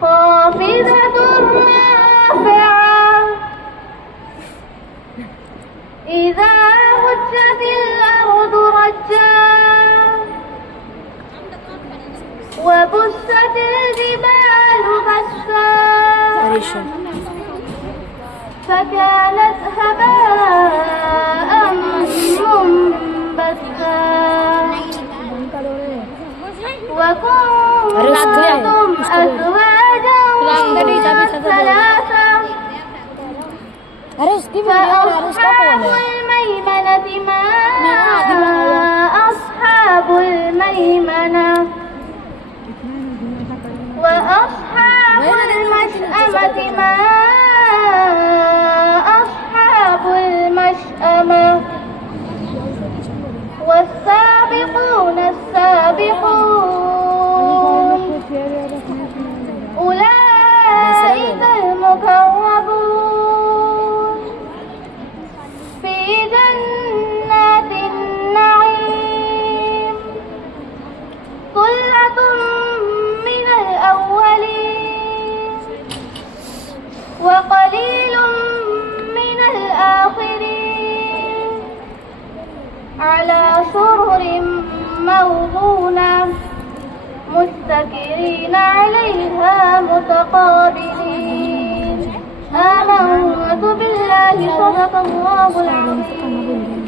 خافضة رافعة إذا رجت الأرض رجا وبست الجبال بسا فكانت هباء منبثا وكنتم أزواجا ثلاثا فأصحاب الميمنة ما أصحاب الميمنة وأصحاب المشأمة ما أصحاب المشأمة والسابقون السابقون أولئك المقربون في جنات النعيم ثلة من الأولين وقليل من الآخرين على سرر موضونة متكئين عليها متقابلين آمنت بالله صدق الله العظيم.